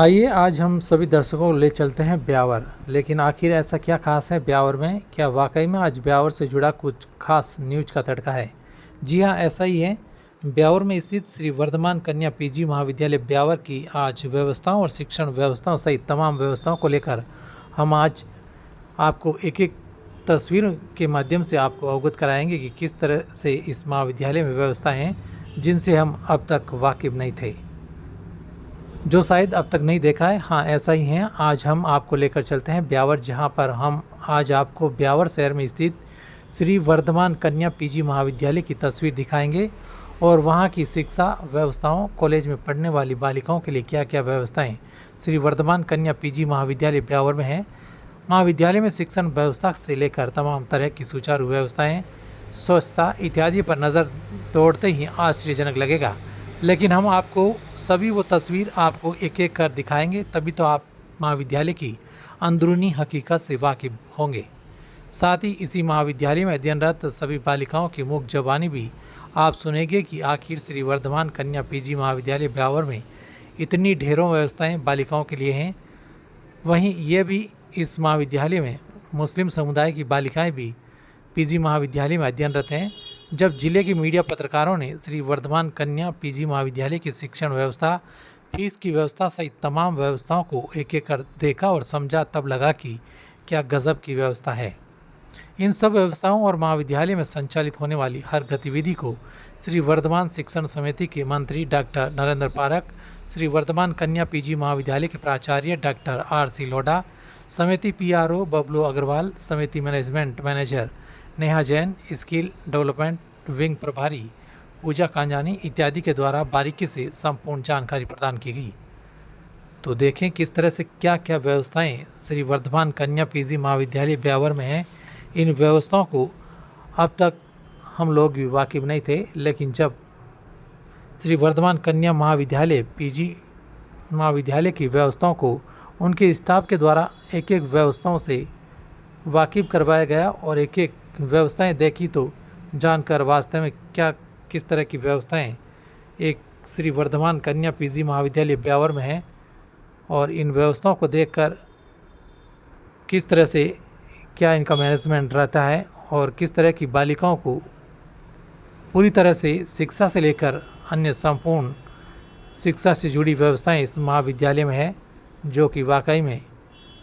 आइए आज हम सभी दर्शकों को ले चलते हैं ब्यावर। लेकिन आखिर ऐसा क्या खास है ब्यावर में? क्या वाकई में आज ब्यावर से जुड़ा कुछ खास न्यूज का तड़का है? जी हाँ, ऐसा ही है। ब्यावर में स्थित श्री वर्धमान कन्या पीजी महाविद्यालय ब्यावर की आज व्यवस्थाओं और शिक्षण व्यवस्थाओं सहित तमाम व्यवस्थाओं को लेकर हम आज आपको एक एक तस्वीर के माध्यम से आपको अवगत कराएंगे कि किस तरह से इस महाविद्यालय में व्यवस्थाएं हैं जिनसे हम अब तक वाकिफ नहीं थे, जो शायद अब तक नहीं देखा है। हाँ, ऐसा ही है। आज हम आपको लेकर चलते हैं ब्यावर, जहाँ पर हम आज आपको ब्यावर शहर में स्थित श्री वर्धमान कन्या पीजी महाविद्यालय की तस्वीर दिखाएंगे और वहाँ की शिक्षा व्यवस्थाओं, कॉलेज में पढ़ने वाली बालिकाओं के लिए क्या क्या व्यवस्थाएं श्री वर्धमान कन्या पीजी महाविद्यालय ब्यावर में हैं। महाविद्यालय में शिक्षण व्यवस्था से लेकर तमाम तरह की सुचारू व्यवस्थाएँ, स्वच्छता इत्यादि पर नज़र दौड़ते ही आश्चर्यजनक लगेगा। लेकिन हम आपको सभी वो तस्वीर आपको एक एक कर दिखाएंगे, तभी तो आप महाविद्यालय की अंदरूनी हकीकत से वाकिफ होंगे। साथ ही इसी महाविद्यालय में अध्ययनरत सभी बालिकाओं की मुख ज़बानी भी आप सुनेंगे कि आखिर श्री वर्धमान कन्या पीजी महाविद्यालय ब्यावर में इतनी ढेरों व्यवस्थाएं बालिकाओं के लिए हैं। वहीं ये भी इस महाविद्यालय में मुस्लिम समुदाय की बालिकाएँ भी पीजी महाविद्यालय में अध्ययनरत हैं। जब जिले के मीडिया पत्रकारों ने श्री वर्धमान कन्या पीजी महाविद्यालय की शिक्षण व्यवस्था, फीस की व्यवस्था सहित तमाम व्यवस्थाओं को एक एक कर देखा और समझा, तब लगा कि क्या गजब की व्यवस्था है। इन सब व्यवस्थाओं और महाविद्यालय में संचालित होने वाली हर गतिविधि को श्री वर्धमान शिक्षण समिति के मंत्री डॉक्टर नरेंद्र पारक, श्री वर्धमान कन्या पीजी महाविद्यालय के प्राचार्य डॉक्टर RC लोढ़ा, समिति PRO बबलू अग्रवाल, समिति management manager Neha Jain, skill development wing प्रभारी पूजा कांजानी इत्यादि के द्वारा बारीकी से संपूर्ण जानकारी प्रदान की गई। तो देखें किस तरह से क्या क्या व्यवस्थाएं श्री वर्धमान कन्या पीजी महाविद्यालय ब्यावर में हैं। इन व्यवस्थाओं को अब तक हम लोग भी वाकिफ नहीं थे, लेकिन जब श्री वर्धमान कन्या महाविद्यालय पीजी महाविद्यालय की व्यवस्थाओं को उनके स्टाफ के द्वारा एक एक व्यवस्थाओं से वाकिफ करवाया गया और एक एक व्यवस्थाएं देखी तो जानकर वास्तव में क्या किस तरह की व्यवस्थाएं एक श्री वर्धमान कन्या पीजी महाविद्यालय ब्यावर में है और इन व्यवस्थाओं को देखकर किस तरह से क्या इनका मैनेजमेंट रहता है और किस तरह की बालिकाओं को पूरी तरह से शिक्षा से लेकर अन्य संपूर्ण शिक्षा से जुड़ी व्यवस्थाएं इस महाविद्यालय में है, जो कि वाकई में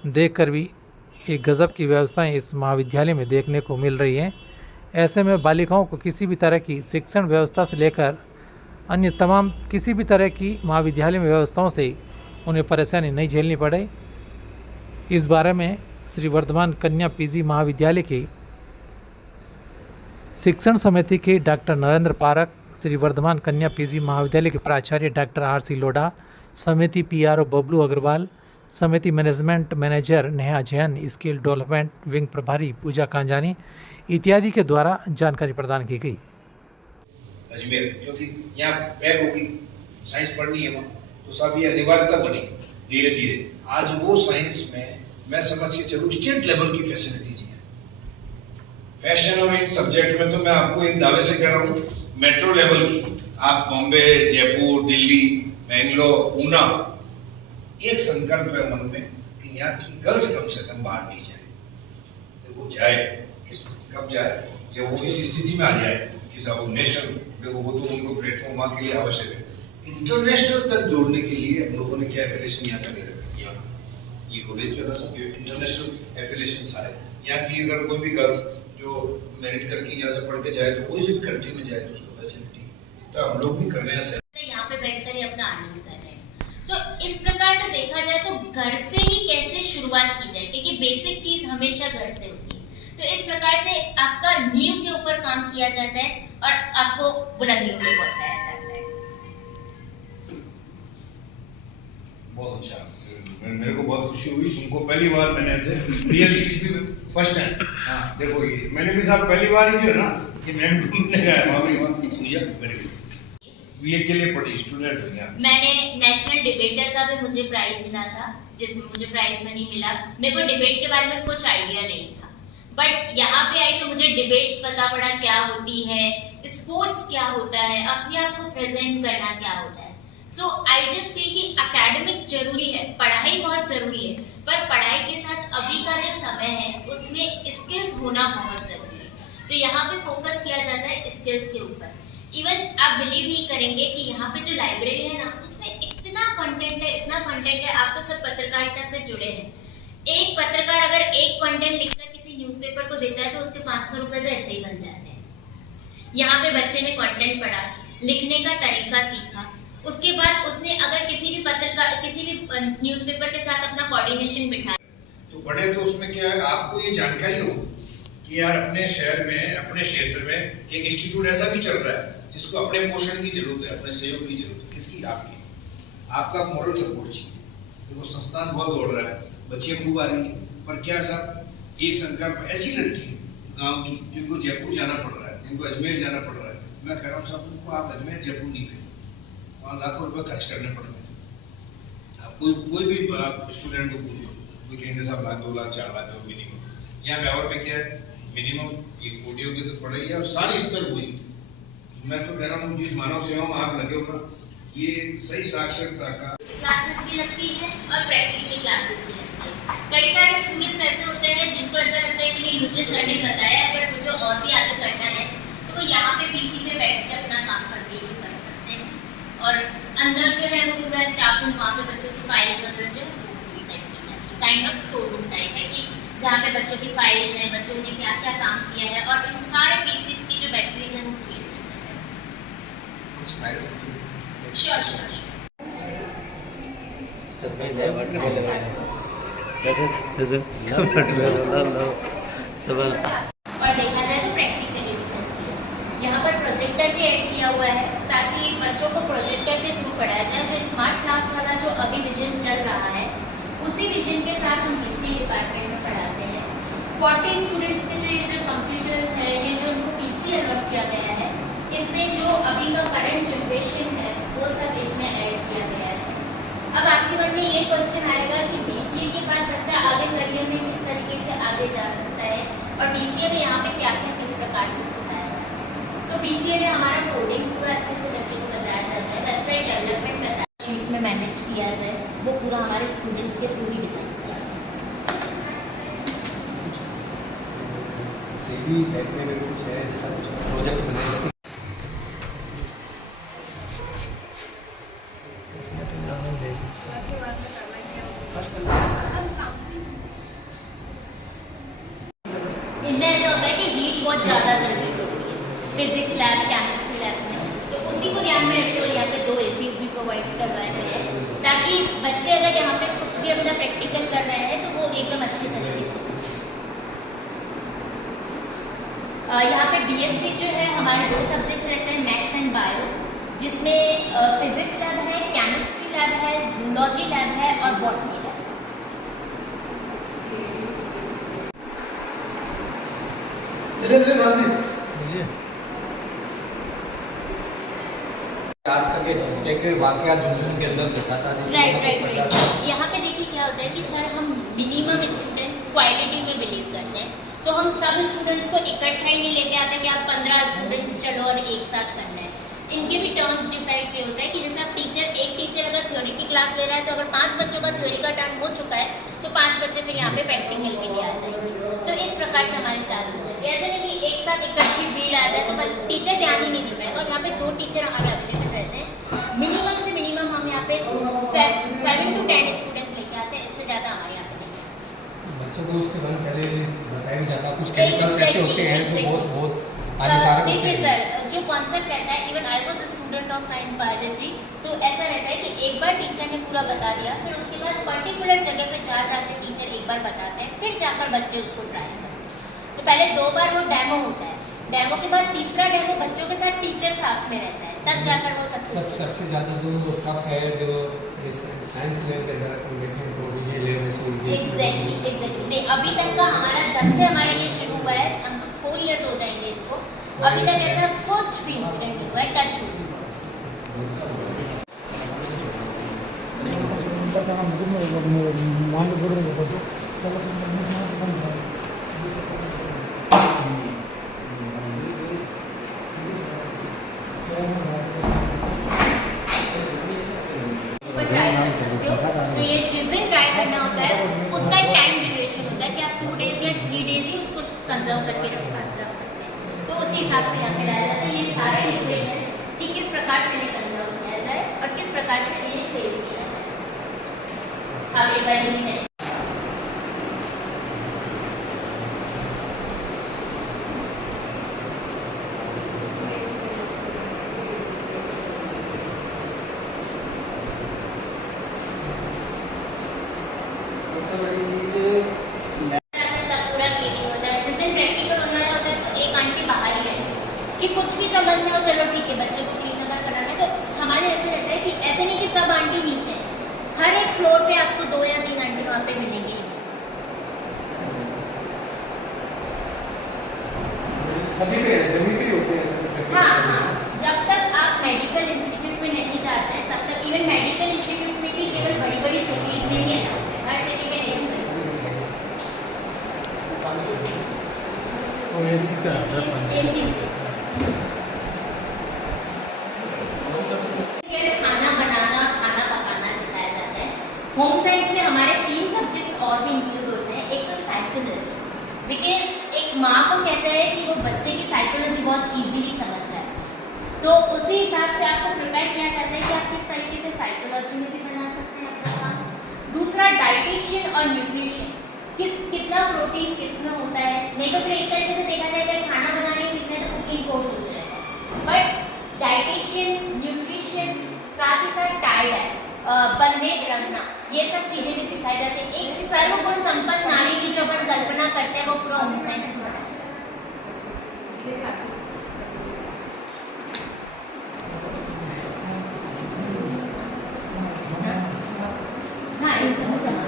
देखकर भी एक गज़ब की व्यवस्थाएं इस महाविद्यालय में देखने को मिल रही हैं। ऐसे में बालिकाओं को किसी भी तरह की शिक्षण व्यवस्था से लेकर अन्य तमाम किसी भी तरह की महाविद्यालय में व्यवस्थाओं से उन्हें परेशानी नहीं झेलनी पड़े। इस बारे में श्री वर्धमान कन्या पीजी महाविद्यालय की शिक्षण समिति के डॉक्टर नरेंद्र पारक, श्री वर्धमान कन्या पीजी महाविद्यालय के प्राचार्य डॉक्टर RC लोढ़ा, समिति PRO बबलू अग्रवाल, समिति management manager Neha Jain, skill development wing प्रभारी पूजा कांजानी इत्यादि के द्वारा जानकारी प्रदान की गई। अजमेर, क्योंकि यहाँ बैग होगी, साइंस पढ़नी है वहाँ, तो सब ये अनिवार्यता बनी धीरे धीरे। आज वो साइंस में मैं समझ के चलूँ स्टेट लेवल की फैसिलिटीज है। फैशन और इन सब्जेक्ट में तो मैं आपको एक दावे से कह रहा हूँ, मेट्रो लेवल की। आप बॉम्बे, जयपुर, दिल्ली, बेंगलोर, पूना, एक संकल्प है मन में कि यहाँ की गर्ल्स कम से कम बाहर नहीं जाए। वो जाए, कब जाए? जब वो इस स्थिति में आ जाए कि सब वो नेशनल, देखो वो तो उनको प्लेटफॉर्म वहाँ के लिए आवश्यक है। इंटरनेशनल तक जोड़ने के लिए हम लोगों ने क्या एफिलेशन यहाँ का ले रखा है। ये कॉलेज जो है ना, सब इंटरनेशनल एफिलेशन आए। यहाँ की अगर कोई भी गर्ल्स जो मेरिट करके यहाँ से पढ़ के जाए तो कोई सी कंट्री में जाए तो उसको फैसिलिटी तो हम लोग भी कर रहे हैं। यहाँ पे बैठकर ही अपना आनंद कर रहे हैं। तो इस प्रकार से देखा जाए तो घर से ही कैसे शुरुआत की जाए, क्योंकि बेसिक चीज हमेशा घर से होती है। तो इस प्रकार से आपका नींव के ऊपर काम किया जाता है और आपको बुलंदियों पे पहुंचाया जाता है। बहुत अच्छा, मेरे को बहुत खुशी हुई। तुमको पहली बार मैंने ऐसे रियली फर्स्ट टाइम, हाँ देखो ये मैंने भी साहब पहली बार ही जो है ना कि मैं ढूंढने गया बीए के लिए पढ़ी स्टूडेंट हो गया। मैंने नेशनल डिबेटर का भी मुझे प्राइज मिला था, जिसमें मुझे प्राइज मनी मिला। मेरे को डिबेट के बारे में कुछ आइडिया नहीं था, बट यहाँ पे आई तो मुझे डिबेट्स पता पड़ा क्या होती है, स्पोर्ट्स क्या होता है, अपने आप को प्रेजेंट करना क्या होता है। सो आई जस्ट फील कि एकेडमिक्स जरूरी है, समय है उसमें स्किल्स होना बहुत जरूरी है। तो यहाँ पे फोकस किया जाता है स्किल्स के ऊपर। इवन आप बिलीव नहीं करेंगे कि यहाँ पे जो लाइब्रेरी है ना उसमें इतना कंटेंट है, इतना कंटेंट है। आप तो सब पत्रकारिता से जुड़े हैं। एक पत्रकार अगर एक कंटेंट लिखकर किसी न्यूज़पेपर को देता है तो उसके 500 रुपए तो ऐसे ही बन जाते हैं। यहाँ पे बच्चे ने कंटेंट पढ़ा, लिखने का तरीका सीखा, उसके बाद उसने अगर किसी भी न्यूज़पेपर के साथ अपना कोऑर्डिनेशन बिठाया तो बड़े तो उसमें क्या है, आपको ये जानकारी हो कि यार अपने शहर में, अपने क्षेत्र में एक इंस्टीट्यूट ऐसा भी चल रहा है जिसको अपने पोषण की जरूरत है, अपने सहयोग की जरूरत है। किसकी? आपकी। आपका मॉरल सपोर्ट चाहिए। देखो संस्थान बहुत दौड़ रहा है, बच्चियां खूब आ रही है, पर क्या साहब एक संकल्प ऐसी लड़की गांव की जिनको जयपुर जाना पड़ रहा है, जिनको अजमेर जाना पड़ रहा है, मैं कह रहा हूँ साहब उनको आप अजमेर जयपुर नहीं भेजो, वहाँ लाखों रुपए खर्च करने पड़ रहे हैं। आप कोई भी आप स्टूडेंट को पूछो, कोई कहेंगे साहब लाख 2 लाख 4 लाख मिनिमम। यहाँ ब्यावर में क्या है, मिनिमम ये कोडियों की तो पढ़ाई है और सारी स्तर हुई। मैं तो कह रहा हूँ जिस मानव सेवा में आप लगे हो ना, ये सही साक्षरता का क्लासेस भी लगती है और प्रैक्टिकल क्लासेस भी लगती है। कई सारे स्टूडेंट्स ऐसे होते हैं जिनको ऐसा लगता है कि नहीं मुझे सर ने बताया है बट मुझे और भी आगे करना है, तो वो यहाँ पे पीसी पे बैठ के अपना काम करके भी कर सकते हैं। और अंदर जो है वो पूरा स्टाफ रूम, वहाँ पे बच्चों की फाइल्स वगैरह जो है सेट की जाती है। Kind of store room type है कि जहाँ पे बच्चों की फाइल्स हैं, बच्चों ने क्या क्या काम किया है और इन सारे पीसीस की जो बैटरीज हैं वो क्रिएट कर सकते हैं। कुछ फाइल्स श्योर। और देखा जाए तो प्रैक्टिकली भी चलती है। यहाँ पर प्रोजेक्टर भी ऐड किया हुआ है ताकि बच्चों को प्रोजेक्टर के थ्रू पढ़ाया जाए। जो स्मार्ट क्लास वाला जो अभी विजन चल रहा है उसी विजन के साथ हम पीसी डिपार्टमेंट में पढ़ाते हैं। 40 स्टूडेंट्स के जो कंप्यूटर्स है, ये जो उनको पीसी अलॉट किया गया है, इसमें जो अभी का करंट जनरेशन है वो सब इसमें ऐड किया गया है। अब आपके मन में ये क्वेश्चन आएगा कि बीसीए के बाद बच्चा आगे करियर में किस तरीके से आगे जा सकता है और बीसीए में यहाँ पे क्या क्या किस प्रकार से सिखाया जाता है। तो बीसीए में हमारा कोडिंग पूरा अच्छे से बच्चों को बताया जाता है, वेबसाइट डेवलपमेंट बताया शीट में मैनेज किया जाए, वो पूरा हमारे स्टूडेंट्स के थ्रू ही डिज़ाइन किया जाता है। सीधी टाइप में भी कुछ है जैसा कुछ प्रोजेक्ट बनाए जाते हैं। इनमें ऐसा होता है कि हीट बहुत ज़्यादा जनरेट होती है फिजिक्स लैब, केमिस्ट्री लैब में, तो उसी को ध्यान में रखते हुए यहाँ पे 2 एसीज भी प्रोवाइड करवाए गए हैं ताकि बच्चे अगर यहाँ पे कुछ भी अपना प्रैक्टिकल कर रहे हैं तो वो एकदम अच्छे तरीके से। यहाँ पे बीएससी जो है हमारे 2 सब्जेक्ट्स रहते हैं, मैथ्स एंड बायो, जिसमें फिजिक्स लैब है, केमिस्ट्री लैब है, जूलॉजी लैब है और बॉटनी लैब। आज का एक वाकया झुंझुनू के अंदर देखा था राइट। यहाँ पे देखिए क्या होता है कि सर हम मिनिमम स्टूडेंट्स क्वालिटी में बिलीव करते हैं, तो हम सब स्टूडेंट्स को इकट्ठा ही नहीं लेके आते कि आप 15 स्टूडेंट्स चलो और एक साथ करना है। इनके भी टर्न्स डिसाइड पे होता है कि जैसे आप एक टीचर अगर थ्योरी की क्लास ले रहा है तो अगर 5 बच्चों का थ्योरी का टर्न हो चुका है तो 5 बच्चे फिर यहाँ पे प्रैक्टिकल के लिए आ जाएंगे। तो इस प्रकार से हमारी क्लासेस है, ऐसे नहीं कि एक साथ इकट्ठी भीड़ आ जाए तो टीचर ध्यान ही नहीं दे पाए। और यहाँ पे 2 टीचर हमारे अवेलेबल रहते हैं। मिनिमम से मिनिमम हम यहाँ पे 7 to 10 स्टूडेंट्स लेके आते हैं, इससे ज़्यादा हमारे यहाँ पे नहीं। बच्चों को उसके बारे में पहले बताया भी जाता है, कुछ केमिकल्स ऐसे होते हैं जो बहुत हानिकारक होते हैं। देखिए सर, जो कॉन्सेप्ट रहता है, even I was a student of science biology, तो ऐसा रहता है कि एक बार टीचर ने पूरा बता दिया, फिर उसके बाद पर्टिकुलर जगह पे जा जाकर टीचर एक बार बताते हैं, फिर जाकर बच्चे उसको ट्राई करते हैं। तो पहले 2 बार वो डेमो होता है, डेमो के बाद तीसरा डेमो बच्चों के साथ टीचर साथ में रहता है, तब जाकर वो सबसे ज़्यादा जो टफ है जो साइंस लैब के अंदर हम देखें तो ये लैब ऐसे एग्जैक्टली नहीं, अभी तक का हमारा जब से हमारा ये शुरू हुआ है, हम तो 4 इयर्स हो जाएंगे इसको, अभी तक ऐसा कुछ भी इंसिडेंट नहीं हुआ है, टच हुआ। ट्राई कर सकते हो, तो ये जिस दिन ट्राई करना होता है उसका एक टाइम ड्यूरेशन होता है कि आप 2 डेज कंजर्व करके रख सकते हैं। तो उसी हिसाब से यहाँ पे डाला जाता है। ये सारे लिक्विड है कि किस प्रकार से इन्हें कंजर्व किया जाए और किस प्रकार से इन्हें सेव किया जाए। अब एक बार नीचे कि कुछ भी समस्या हो, चलो ठीक है बच्चे को क्लीन अगर कराना है तो हमारे ऐसे रहता है कि ऐसे नहीं कि सब आंटी नीचे हैं, हर एक फ्लोर पे आपको 2 या 3 आंटी वहाँ पे मिलेंगी। सभी पे भी होते हैं ऐसे। हाँ हाँ, जब तक आप मेडिकल इंस्टीट्यूट में नहीं जाते हैं तब तक, इवन मेडिकल इंस्टीट्यूट में भी केवल बड़ी बड़ी सिटीज में ही है ना, हर सिटी में नहीं होता। खाना बनाना, खाना पकाना सिखाया जाता है। होम साइंस में हमारे 3 सब्जेक्ट्स और भी इंक्लूड होते हैं। एक तो साइकोलॉजी, बिकॉज एक माँ को कहते हैं कि वो बच्चे की साइकोलॉजी बहुत इजीली समझ जाए, तो उसी हिसाब से आपको प्रिपेयर किया जाता है कि आप किस तरीके से साइकोलॉजी में भी बना सकते हैं अपना काम। दूसरा डाइटिशियन और न्यूट्रिशन, कितना प्रोटीन किसमें होता है। नहीं तो फिर एक तरीके से देखा जाए अगर खाना बनाने सीखना है तो कुकिंग कोर्स हो जाएगा, बट डाइटिशियन, न्यूट्रिशन, साथ ही साथ टाइड बंदेज रखना, ये सब चीजें भी सिखाई जाती है। एक सर्वगुण संपन्न नारी की जो अपन कल्पना करते हैं वो पूरा होम साइंस में है। हाँ, इन सब समान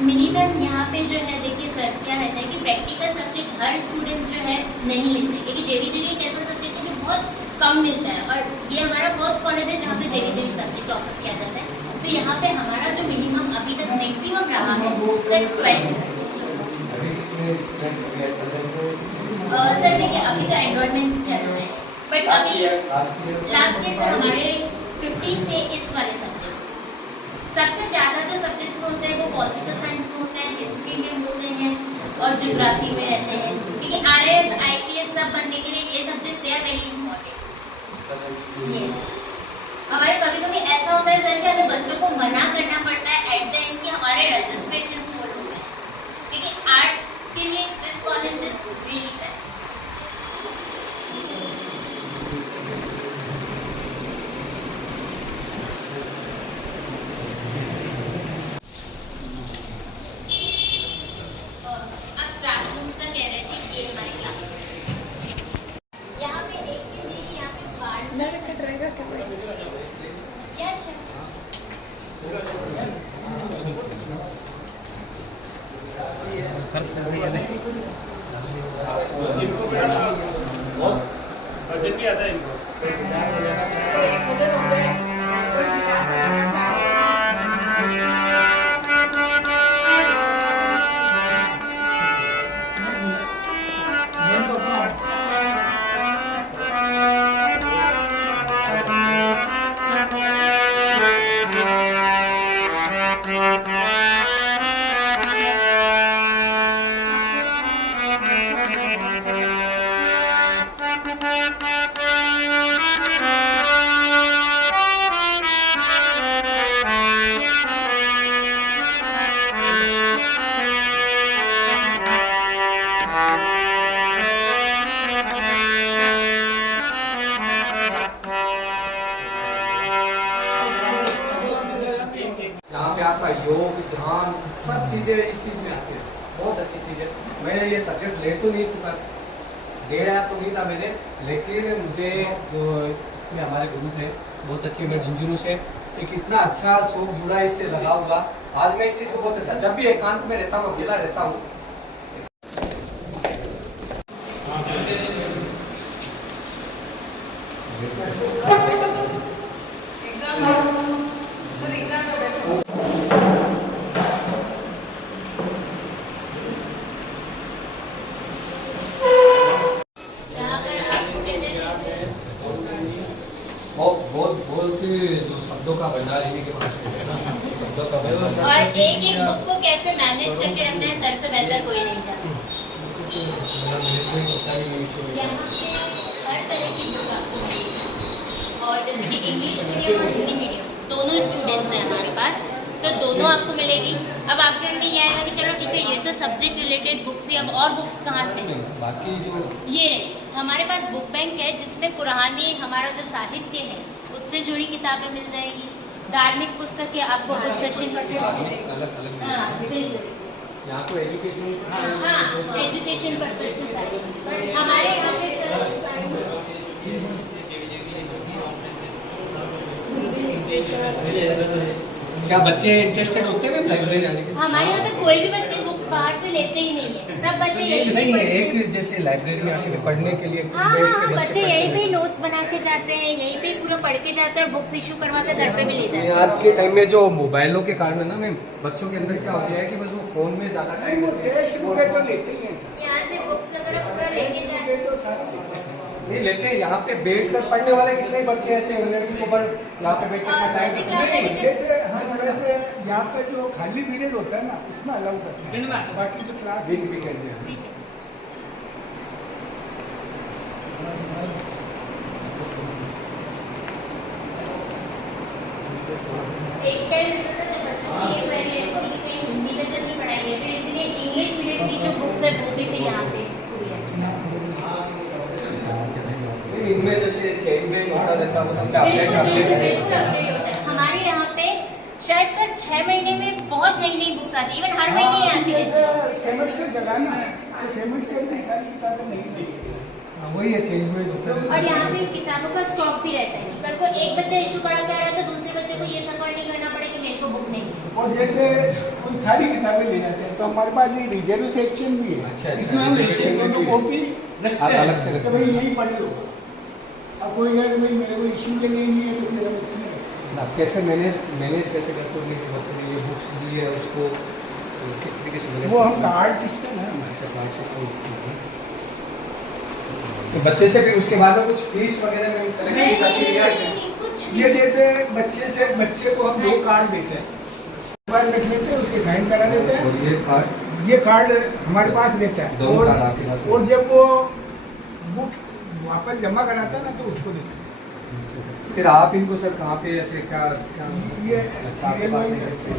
मिनिमम यहाँ पे जो है देखिए सर क्या रहता है कि प्रैक्टिकल सब्जेक्ट हर स्टूडेंट्स जो है नहीं लेते, क्योंकि जेवीजेवी एक ऐसा सब्जेक्ट है जो बहुत कम मिलता है और ये हमारा फर्स्ट कॉलेज है जहाँ पे जेवीजेवी सब्जेक्ट ऑफर किया जाता है। तो यहाँ पे हमारा जो मिनिमम अभी तक मैक्सिमम रहा है सर 12। सर देखिए अभी तो एनरोलमेंट्स चल रहे हैं, बट अभी लास्ट ईयर सर हमारे 15 थे इस वाले सब्जेक्ट। सबसे ज़्यादा जो सब्जेक्ट्स में होते हैं वो पॉलिटिकल साइंस में होते हैं, हिस्ट्री में होते हैं और ज्योग्राफी में रहते हैं, क्योंकि RAS IPS सब बनने के लिए ये subjects they are very important. Yes, हमारे कभी कभी ऐसा होता है सर कि हमें बच्चों को मना करना पड़ता है एट द एंड कि हमारे रजिस्ट्रेशन फुल हो गए, क्योंकि आर्ट्स के लिए this college is really best. Budget भी आता है इनको। योग, ध्यान, सब चीज़ें इस चीज़ में आती है। बहुत अच्छी चीज़ है। मैं ये सब्जेक्ट ले तो नहीं चुका, ले आया तो नहीं था मैंने, लेकिन मुझे जो इसमें हमारे गुरु थे बहुत अच्छे, मेरे झुंझुनू से एक इतना अच्छा शौक जुड़ा इससे लगा हुआ। आज मैं इस चीज़ को बहुत अच्छा, जब भी एकांत में रहता हूँ, अकेला रहता हूँ, बहुत ही जो शब्दों का भंडार इन्हीं के पास है ना, शब्दों का भंडार। और एक एक बुक को कैसे मैनेज करके रखना है सर से बेहतर कोई नहीं जानता। यहाँ पे हर तरह की बुक आपको मिलेगी और जैसे कि इंग्लिश मीडियम और हिंदी मीडियम दोनों स्टूडेंट्स हैं हमारे पास, तो दोनों आपको मिलेगी। अब आपके मन में ये आएगा कि चलो ठीक है ये तो सब्जेक्ट रिलेटेड बुक्स ही, अब और बुक्स कहाँ से? बाकी जो ये रहे हमारे पास बुक बैंक है जिसमें पुरानी हमारा जो साहित्य है उससे जुड़ी किताबें मिल जाएगी, धार्मिक पुस्तकें आपको उस सेशन अलग हाँ बिल्कुल यहाँ तो एजुकेशन, हाँ एजुकेशन पर्पज से सारी पर हमारे यहाँ पे क्या बच्चे इंटरेस्टेड होते हैं लाइब्रेरी जाने के? हमारे यहाँ पे कोई भी बच्चे बुक्स बाहर से लेते ही नहीं है, सब बच्चे यही नहीं है एक जैसे लाइब्रेरी आके पढ़ने के लिए हाँ बैठ हाँ के बच्चे यहीं पे नोट्स बना के जाते हैं, यहीं पे पूरा पढ़ के जाते हैं और बुक्स इशू करवाते घर पे भी ले जाते हैं। आज के टाइम में जो मोबाइलों के कारण है ना मैम, बच्चों के अंदर क्या हो गया है कि बस वो फोन में ज्यादा टाइम टेक्स्ट बुक तो लेते ही हैं यहाँ से बुक्स वगैरह पूरा लेके जाते हैं। तो सारा नहीं लेते हैं। यहाँ पे बैठ कर पढ़ने वाले कितने बच्चे ऐसे होंगे कि ऊपर यहाँ पे बैठ कर जैसे टाइम क्या होता है कि जैसे हम वैसे यहाँ पे जो खाली पीरियड होता है ना उसमें अलाउ करते हैं, बाकी जो क्लास भी कहते हैं। एक पेन बच्चों की ये वेरिएंट थी कि हिंदी में तो नहीं पढ़ाई है, तो इसलिए इंग्लिश मीडियम की जो बुक्स है वो भी फिर यहाँ पे इनमें जैसे चेंज में होता रहता है, मतलब अपडेट बिल्कुल अपडेट होता है। हमारे यहाँ पे शायद सर 6 महीने में बहुत नई नई बुक्स आती है, इवन हर महीने ही आती है। सेमेस्टर चलाना है तो सेमेस्टर में सारी किताबें नहीं देगी। वही है चेंज में होता है। और यहाँ पे किताबों का स्टॉक भी रहता है, कल को एक बच्चा इशू करा के आ रहा है तो दूसरे बच्चे को ये सफर नहीं करना पड़े कि मेरे को बुक नहीं है। और जैसे कोई सारी किताबें ले जाते हैं तो हमारे पास ये रिजर्व सेक्शन भी है। अच्छा, इसमें हम reservation एक भी है। कॉपी रखते हैं अलग से रखते कि भाई यही पढ़ लो। अब कोई कहे कि भाई मेरे को इशू के लिए नहीं है तो मेरा बुक नहीं है। आप कैसे मैनेज कैसे करते हो कि बच्चे ने ये बुक्स ली है उसको किस तरीके से मैनेज? वो हम कार्ड सिस्टम है हमारे अच्छा कार्ड सिस्टम। तो बच्चे से फिर उसके बाद में कुछ फीस वगैरह में कलेक्ट करती है? कुछ ये जैसे बच्चे को हम 2 कार्ड देते हैं, मोबाइल रख लेते हैं, उसके साइन करा देते हैं। और ये कार्ड हमारे पास रहता है 2 कार्ड आपके पास है। और जब वो बुक वापस जमा कराता है ना तो उसको देते हैं। फिर आप इनको सर कहाँ पे ऐसे क्या ये आपके पास है कैसे?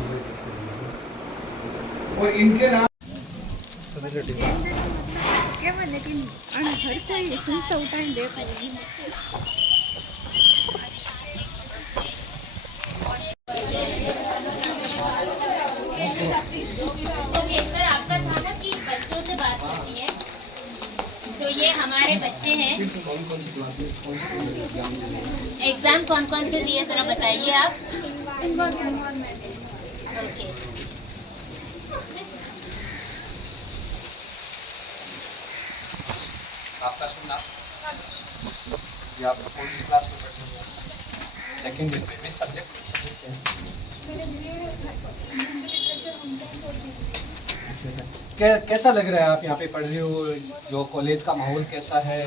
और इनके नाम કેવું લેકિન અને હર કોઈ સંસ્થા ઉઠાઈને દે ओके सर, आपका था ना कि बच्चों से बात करनी है, तो ये हमारे बच्चे हैं। कौन कौन सी क्लासेस कौन सी एग्जाम कौन कौन से दिए सर बताइए आप। ओके आपका सुनना ये आप कौन सी क्लास में पढ़ते हैं? सेकंड ईयर में सब्जेक्ट कैसा लग रहा है आप यहाँ पे पढ़ रहे हो? जो कॉलेज का माहौल कैसा है?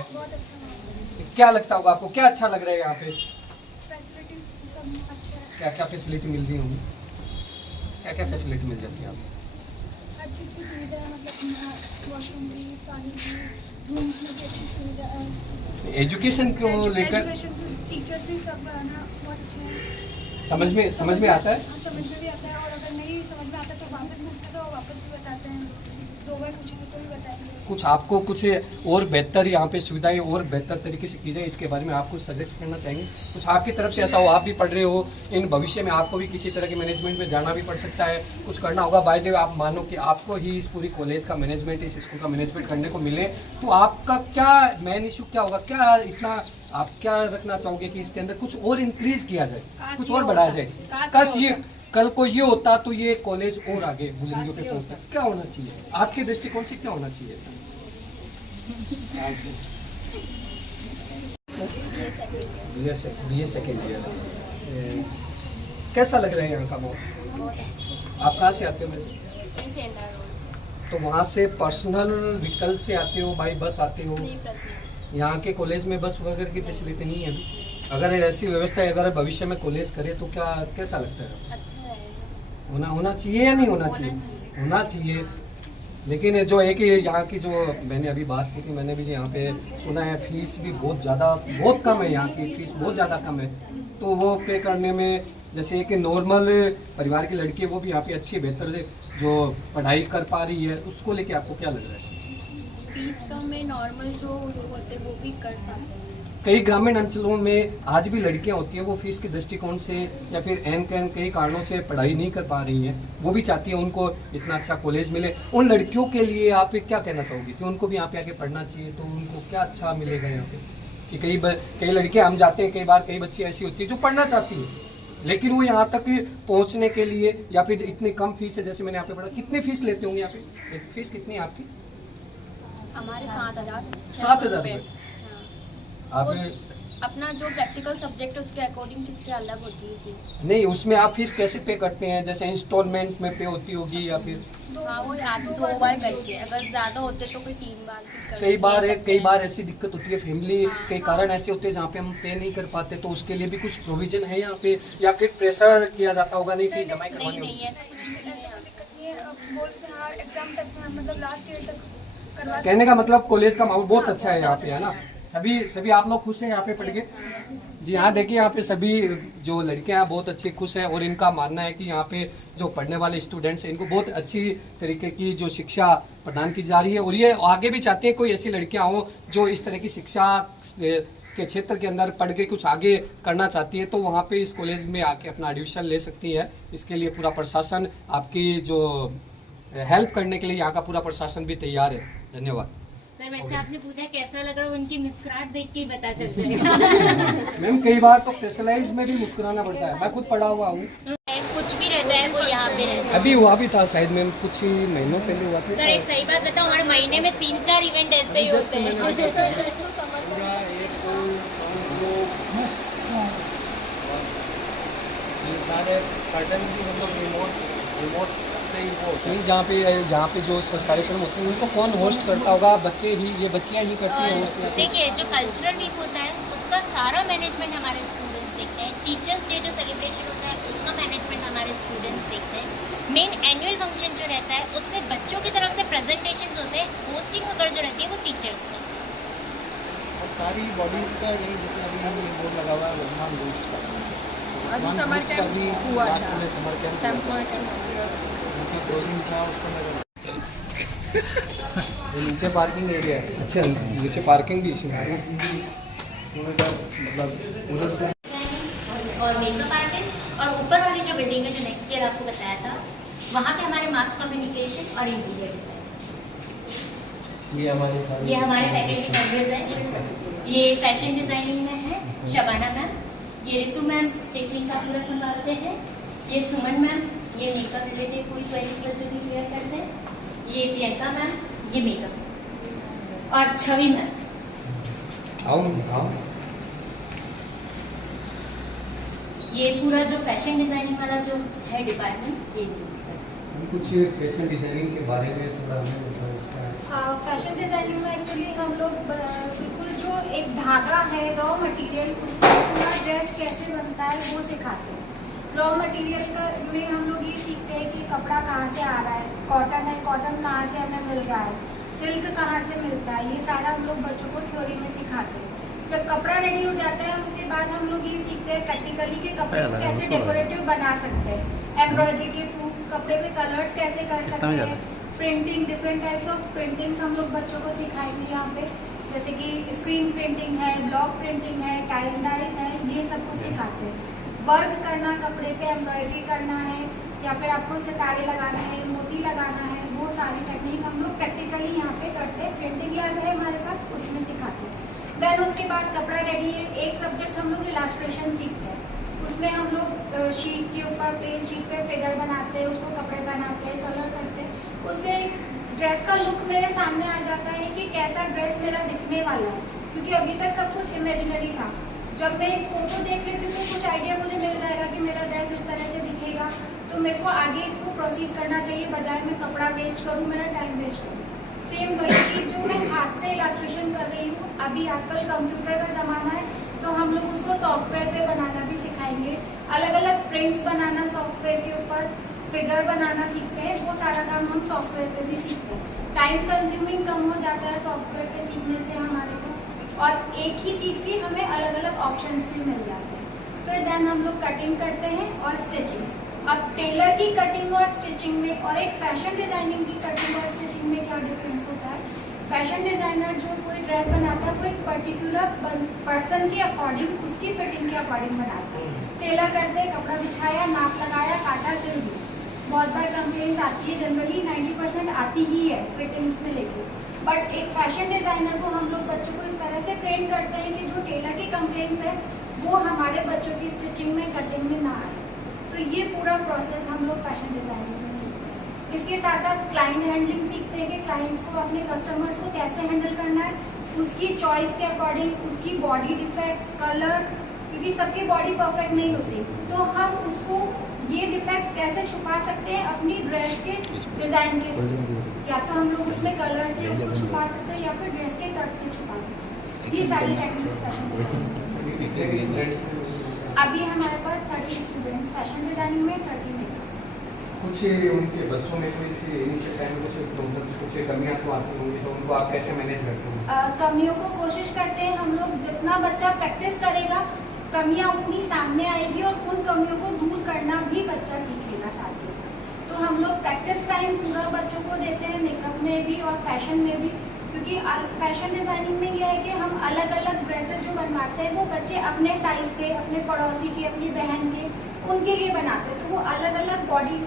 क्या लगता होगा आपको? क्या अच्छा लग रहा है यहाँ पे? फैसिलिटीज सब अच्छे हैं, क्या क्या फैसिलिटी मिल रही होंगी? क्या क्या फैसिलिटी मिल जाती है आपको? अच्छी अच्छी सुविधा है, मतलब वॉशरूम की, पानी की, रूम्स में भी अच्छी सुविधा है। एजुकेशन को लेकर एजुकेशन टीचर्स भी सब ना बहुत अच्छे हैं। समझ में आता है? हाँ, समझ में भी आता है, और अगर नहीं समझ में आता तो वापस पूछते तो वापस भी बताते हैं, 2 बार पूछेंगे तो भी बताएंगे। कुछ आपको कुछ और बेहतर यहाँ पे सुविधाएं और बेहतर तरीके से की जाए, इसके बारे में आप कुछ सजेस्ट करना चाहेंगे? कुछ आपकी तरफ से ऐसा हो, आप भी पढ़ रहे हो, इन भविष्य में आपको भी किसी तरह के मैनेजमेंट में जाना भी पड़ सकता है, कुछ करना होगा, बाय द वे आप मानो कि आपको ही इस पूरी कॉलेज का मैनेजमेंट, इस स्कूल का मैनेजमेंट करने को मिले, तो आपका क्या मेन इशू क्या होगा? क्या इतना आप क्या रखना चाहोगे कि इसके अंदर कुछ और इंक्रीज किया जाए, कुछ और बढ़ाया जाए? काश ये कल को ये होता तो ये कॉलेज और आगे बुलंदियों पे पहुंचता, क्या होना चाहिए आपके दृष्टिकोण से? क्या होना चाहिए सर? BA second year. कैसा लग रहा है यहाँ का माहौल? आप कहाँ से आते हो वैसे? तो वहाँ से पर्सनल व्हीकल से आते हो, बाई बस आते हो? यहाँ के कॉलेज में बस वगैरह की फैसिलिटी नहीं है अभी? अगर ऐसी व्यवस्था अगर भविष्य में कॉलेज करे तो क्या कैसा लगता है? अच्छा रहेगा। होना चाहिए या नहीं होना चाहिए? होना चाहिए। लेकिन जो है कि यहाँ की जो मैंने अभी बात की थी, मैंने भी यहाँ पे सुना है फीस भी बहुत कम है, यहाँ की फीस बहुत ज़्यादा कम है। तो वो पे करने में जैसे एक नॉर्मल परिवार की लड़की है वो भी यहाँ पे अच्छी बेहतर से जो पढ़ाई कर पा रही है, उसको लेके आपको क्या लग रहा है? फीस कम में नॉर्मल जो लोग होते हैं वो भी कर पाते हैं। कई ग्रामीण अंचलों में आज भी लड़कियां होती हैं वो फीस के दृष्टिकोण से या फिर कई कारणों से पढ़ाई नहीं कर पा रही हैं, वो भी चाहती हैं उनको इतना अच्छा कॉलेज मिले। उन लड़कियों के लिए आप क्या कहना चाहोगे कि उनको भी यहाँ पे आके पढ़ना चाहिए तो उनको क्या अच्छा मिलेगा यहाँ पे? कि कई लड़कियां हम जाते हैं, कई बच्ची ऐसी होती है जो पढ़ना चाहती है लेकिन वो यहाँ तक पहुँचने के लिए या फिर इतनी कम फीस है। जैसे मैंने यहाँ पे पढ़ा, कितनी फीस लेते होंगे यहाँ पे? फीस कितनी है आपकी? हमारे 7,000 7,000 रुपये। आप अपना जो प्रैक्टिकल सब्जेक्ट है उसके अकॉर्डिंग किसके अलग होती है फीस। नहीं, उसमें आप फीस कैसे पे करते हैं? जैसे इंस्टॉलमेंट में पे होती होगी या फिर हाँ वो आप 2 बार करके, अगर ज़्यादा होते तो कोई 3 बार कर कई बार ऐसी दिक्कत होती है फैमिली, कई कारण ऐसे होते हैं जहाँ पे हम पे नहीं कर पाते, तो उसके लिए भी कुछ प्रोविजन है यहाँ पे या फिर प्रेशर किया जाता होगा नहीं फीस जमा करवानी नहीं होगी? है बोलते हैं एग्जाम तक मतलब लास्ट ईयर तक करवा। कहने का मतलब कॉलेज का माहौल बहुत अच्छा है यहाँ पे, है ना? सभी आप लोग खुश हैं यहाँ पे पढ़ के? जी हाँ, देखिए यहाँ पे सभी जो लड़कियाँ हैं बहुत अच्छी खुश हैं और इनका मानना है कि यहाँ पे जो पढ़ने वाले स्टूडेंट्स हैं इनको बहुत अच्छी तरीके की जो शिक्षा प्रदान की जा रही है और ये आगे भी चाहते हैं कोई ऐसी लड़कियाँ हों जो इस तरह की शिक्षा के क्षेत्र के अंदर पढ़ के कुछ आगे करना चाहती है तो वहाँ पे इस कॉलेज में आके अपना एडमिशन ले सकती है। इसके लिए पूरा प्रशासन आपकी जो हेल्प करने के लिए यहाँ का पूरा प्रशासन भी तैयार है। धन्यवाद। सर वैसे आपने पूछा कैसा लग रहा है, उनकी मुस्कुराहट देख के ही पता चल जाएगा। मैम कई बार तो स्पेशलाइज में भी मुस्कुराना पड़ता है, मैं खुद पढ़ा हुआ हूँ। कुछ भी रहता है वो यहाँ पे रहता है। अभी हुआ भी था शायद मैम, कुछ ही महीनों पहले हुआ था। सर एक सही बात बताओ, हमारे महीने में 3-4 इवेंट ऐसे ही होते हैं। ये सारे पैटर्न भी मतलब रिमोट से ही वो होते हैं। नहीं, जहाँ पे जो कार्यक्रम होते हैं उनको कौन होस्ट करता होगा? ये बच्चियाँ ही करती हैं होस्ट? देखिए जो कल्चरल वीक होता है उसका सारा मैनेजमेंट हमारे स्टूडेंट्स देखते हैं। टीचर्स डे जो सेलिब्रेशन होता है उसका मैनेजमेंट हमारे स्टूडेंट्स देखते हैं। मेन एनुअल फंक्शन जो रहता है उसमें बच्चों की तरफ से प्रेजेंटेशंस होते हैं, होस्टिंग वगैरह जो रहती है वो टीचर्स की। और सारी बॉडीज़ का यही, जैसे अभी हम ये बोर्ड लगा हुआ है वर्धमान रूट्स का, अभी समर कैंप हुआ था, समर कैंप उनकी क्लोजिंग था उस समय। नीचे पार्किंग एरिया है। अच्छा, नीचे पार्किंग भी इसमें है मतलब उधर से। और मेकअप आर्टिस्ट और ऊपर वाली जो बिल्डिंग है जो नेक्स्ट ईयर आपको बताया था वहाँ पे हमारे मास कम्युनिकेशन और इंटीरियर डिज़ाइन, ये हमारे फैकल्टी मेंबर्स हैं। ये फैशन डिज़ाइनिंग में है शबाना मैम, ये ऋतु मैम स्टिचिंग का पूरा संभालते हैं, ये सुमन मैम ये मेकअप रिलेटेड पूरी क्वेरीज बच्चों की क्लियर करते हैं, ये प्रियंका मैम ये मेकअप, और छवि मैम ये पूरा जो फैशन डिज़ाइनिंग वाला जो है डिपार्टमेंट ये। कुछ फैशन डिजाइनिंग के बारे में थोड़ा हमें बताओ। फैशन डिज़ाइनिंग में एक्चुअली हम लोग बिल्कुल जो एक धागा है रॉ मटेरियल उससे पूरा ड्रेस कैसे बनता है वो सिखाते हैं। रॉ मटेरियल का में हम लोग ये सीखते हैं कि कपड़ा कहाँ से आ रहा है, कॉटन है कॉटन कहाँ से हमें मिल रहा है, सिल्क कहाँ से मिलता है, ये सारा हम लोग बच्चों को थ्योरी में सिखाते हैं। जब कपड़ा रेडी हो जाता है उसके बाद हम लोग ये सीखते हैं प्रैक्टिकली कि कपड़े को कैसे डेकोरेटिव बना सकते हैं, एम्ब्रॉयडरी के थ्रू कपड़े पे कलर्स कैसे कर सकते हैं, printing different types of printings हम लोग बच्चों को सिखाएंगे यहाँ पे, जैसे कि स्क्रीन प्रिंटिंग है, ब्लॉक प्रिंटिंग है, टाइम डाइज है, ये सब कुछ सिखाते हैं। वर्क करना, कपड़े पे एम्ब्रॉयडरी करना है या फिर आपको सितारे लगाना है, मोती लगाना है, वो सारी टेक्निक हम लोग प्रैक्टिकली यहाँ पे करते हैं। प्रिंटिंग लैब है हमारे पास, उसमें सिखाते हैं। देन उसके बाद कपड़ा रेडी है, एक सब्जेक्ट हम लोग इलास्ट्रेशन सीखते हैं, उसमें हम लोग शीट के ऊपर प्लेन शीट पे फिगर बनाते हैं, उसको कपड़े बनाते हैं, कलर करते हैं, उससे ड्रेस का लुक मेरे सामने आ जाता है कि कैसा ड्रेस मेरा दिखने वाला है, क्योंकि अभी तक सब कुछ इमेजिनरी था। जब मैं एक फ़ोटो देख लेती हूँ तो कुछ आइडिया मुझे मिल जाएगा कि मेरा ड्रेस इस तरह से दिखेगा, तो मेरे को आगे इसको प्रोसीड करना चाहिए, बजाय मैं कपड़ा वेस्ट करूँ, मेरा टाइम वेस्ट करूँ। सेम वही चीज़ जो मैं हाथ से इलास्ट्रेशन कर रही हूँ, अभी आजकल कंप्यूटर का ज़माना है तो हम लोग उसको सॉफ्टवेयर पे बनाना भी सिखाएंगे। अलग अलग प्रिंट्स बनाना सॉफ्टवेयर के ऊपर, फिगर बनाना सीखते हैं, वो सारा काम हम सॉफ्टवेयर पे भी सीखते हैं। टाइम कंज्यूमिंग कम हो जाता है सॉफ्टवेयर पे सीखने से हमारे को, और एक ही चीज़ की हमें अलग अलग ऑप्शंस भी मिल जाते हैं। फिर देन हम लोग कटिंग करते हैं और स्टिचिंग। अब टेलर की कटिंग और स्टिचिंग में और एक फैशन डिज़ाइनिंग की कटिंग और स्टिचिंग में क्या डिफरेंस होता है? फैशन डिज़ाइनर जो कोई ड्रेस बनाता है वो एक पर्टिकुलर पर्सन के अकॉर्डिंग, उसकी फिटिंग के अकॉर्डिंग बनाता है। टेलर करते हैं, कपड़ा बिछाया, नाप लगाया, काटा, सिल दिया। बहुत बार कंप्लेंट्स आती है, जनरली 90% आती ही है फिटिंग्स में लेके। बट एक फैशन डिज़ाइनर को हम लोग बच्चों को इस तरह से ट्रेन करते हैं कि जो टेलर की कंप्लेंट्स है वो हमारे बच्चों की स्टिचिंग में, कटिंग में ना आए। तो ये पूरा प्रोसेस हम लोग फैशन डिज़ाइनिंग में सीखते हैं। इसके साथ साथ क्लाइंट हैंडलिंग सीखते हैं कि क्लाइंट्स को, अपने कस्टमर्स को कैसे हैंडल करना है, उसकी चॉइस के अकॉर्डिंग, उसकी बॉडी डिफेक्ट्स, कलर्स, क्योंकि सबकी बॉडी परफेक्ट नहीं होती, तो हम उसको ये डिफेक्ट्स कैसे छुपा सकते हैं अपनी ड्रेस के डिज़ाइन के थ्रू। या तो हम लोग उसमें कलर से उसको छुपा सकते हैं या फिर ड्रेस के कट से छुपा सकते हैं। ये सारी टेक्निक्स फैशन डिज़ाइनिंग में। अभी हमारे पास 30 स्टूडेंट्स फैशन डिज़ाइनिंग में, 30 मेकअप। कुछ उनके बच्चों में कोई इनिशियल टाइम में कुछ कमियां तो आती होंगी, तो उनको आप कैसे मैनेज करते हैं? कमियों को कोशिश करते हैं हम लोग, जितना बच्चा प्रैक्टिस करेगा कमियां उतनी सामने आएगी, और उन कमियों को दूर करना भी बच्चा सीखेगा साथ के साथ। तो हम लोग प्रैक्टिस टाइम पूरा बच्चों को देते हैं, मेकअप में भी और फैशन में भी, क्योंकि फैशन डिज़ाइनिंग में यह है कि हम अलग अलग ड्रेसेस जो बनवाते हैं वो बच्चे अपने साइज़ से, अपने पड़ोसी के, अपनी बहन के, उनके लिए बनाते हैं। तो वो अलग अलग बॉडी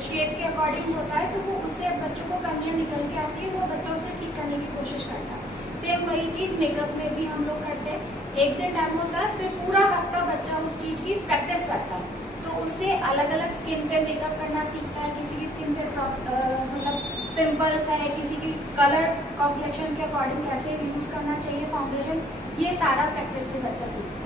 शेप के अकॉर्डिंग होता है, तो वो उससे बच्चों को कमियाँ निकल के आती है, वो बच्चा उसे ठीक करने की कोशिश करता है। सेम वही चीज़ मेकअप में भी हम लोग करते हैं। एक दिन टाइम होता है, फिर पूरा हफ्ता बच्चा उस चीज़ की प्रैक्टिस करता है, तो उससे अलग अलग स्किन पे मेकअप करना सीखता है। किसी की स्किन पे मतलब पिंपल्स है, किसी की कलर कॉम्प्लेक्शन के अकॉर्डिंग कैसे यूज़ करना चाहिए फाउंडेशन, ये सारा प्रैक्टिस से बच्चा सीखता है।